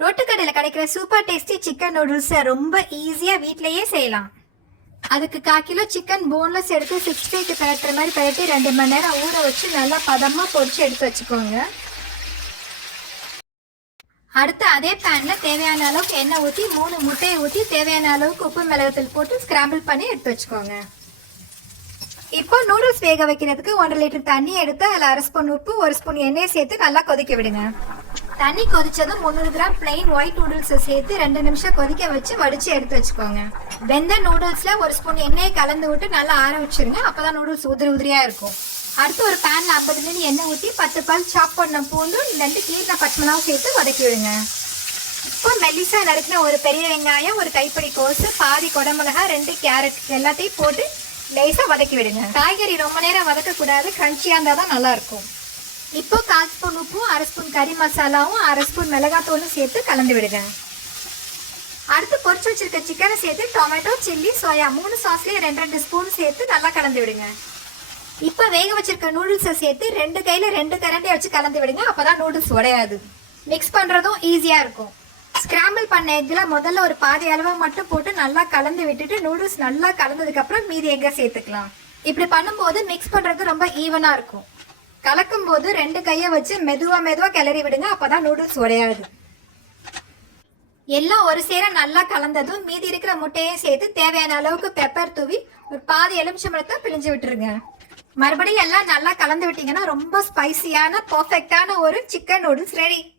Road கடையில் கிடைக்கிற super tasty chicken நூடுல்ஸை ரொம்ப ஈஸியாக வீட்டிலேயே செய்யலாம். அதுக்கு 1/4 கிலோ சிக்கன் போன்லெஸ் எடுத்து 60க்கு பரட்டுற மாதிரி பரட்டி 2 மணி நேரம் ஊற வச்சு நல்லா பதமாக பொரிச்சு எடுத்து வச்சுக்கோங்க. அடுத்து அதே பேனில் தேவையான அளவுக்கு எண்ணெய் ஊற்றி 3 முட்டையை ஊற்றி தேவையான அளவுக்கு உப்பு மிளகுத்தூள் போட்டு ஸ்கிராம்பிள் பண்ணி எடுத்து வச்சுக்கோங்க. இப்போ நூடுல்ஸ் வேக வைக்கிறதுக்கு 1.5 லிட்டர் தண்ணி எடுத்து அதில் 1/2 ஸ்பூன் உப்பு 1 ஸ்பூன் எண்ணெயை சேர்த்து நல்லா கொதிக்க விடுங்க. தண்ணி கொதிச்சதும் 300 கிராம் பிளெயின் ஒயிட் நூடுல்ஸை சேர்த்து 2 நிமிஷம் கொதிக்க வச்சு வடிச்சு எடுத்து வச்சுக்கோங்க. வெந்த நூடுல்ஸ்ல 1 ஸ்பூன் எண்ணெயை கலந்து விட்டு நல்லா ஆற வச்சிருங்க. அப்பதான் நூடுல்ஸ் உதிரியா இருக்கும். அடுத்து ஒரு பேன்ல 50 மில்லி எண்ணெய் ஊற்றி 10 பல் சாப் பண்ண பூண்டும் 2 கீரை பச்சை மிளகாவும் சேர்த்து வதக்கி விடுங்க. இப்போ மெல்லிசா நறுக்கின ஒரு பெரிய வெங்காயம், ஒரு கைப்பிடி கோசு, பாதி குடமிளகா, 2 கேரட் எல்லாத்தையும் போட்டு லேசா வதக்கி விடுங்க. காய்கறி ரொம்ப நேரம் வதக்க கூடாது, கிரன்ச்சியா இருந்தா தான் நல்லா இருக்கும். இப்போ 1/4 ஸ்பூன் உப்பும் 1/2 ஸ்பூன் கறி மசாலாவும் 1/2 ஸ்பூன் மிளகாத்தூளும் சேர்த்து கலந்து விடுங்க. அடுத்து பொரிச்சு வச்சிருக்க சிக்கனை சேர்த்து டொமேட்டோ, சில்லி, சோயா 3 சாஸ்லயே 2 ஸ்பூன் சேர்த்து நல்லா கலந்து விடுங்க. இப்போ வேக வச்சிருக்க நூடுல்ஸை சேர்த்து 2 கையில 2 கரண்டியை வச்சு கலந்து விடுங்க. அப்பதான் நூடுல்ஸ் உடையாது. மிக்ஸ் பண்றதும் ஈஸியா இருக்கும். ஸ்கிராம்பிள் பண்ண எக்ல முதல்ல ஒரு பாதி அளவை மட்டும் போட்டு நல்லா கலந்து விட்டுட்டு நூடுல்ஸ் நல்லா கலந்ததுக்கு அப்புறம் மீதி எக்கை சேர்த்துக்கலாம். இப்படி பண்ணும்போது மிக்ஸ் பண்றது ரொம்ப ஈவனா இருக்கும். கலக்கும் போது 2 கையை வச்சு மெதுவா கிளறி விடுங்க. அப்பதான் நூடுல்ஸ் உடையாது. எல்லாம் ஒரு சேர நல்லா கலந்ததும் மீதி இருக்கிற முட்டையும் சேர்த்து தேவையான அளவுக்கு பெப்பர் தூவி ஒரு பாதி எலுமிச்சம்பழத்தை பிழிஞ்சு விட்டுருங்க. மறுபடியும் எல்லாம் நல்லா கலந்து விட்டீங்கன்னா ரொம்ப ஸ்பைசியான பர்ஃபெக்டான ஒரு சிக்கன் நூடுல்ஸ் ரெடி.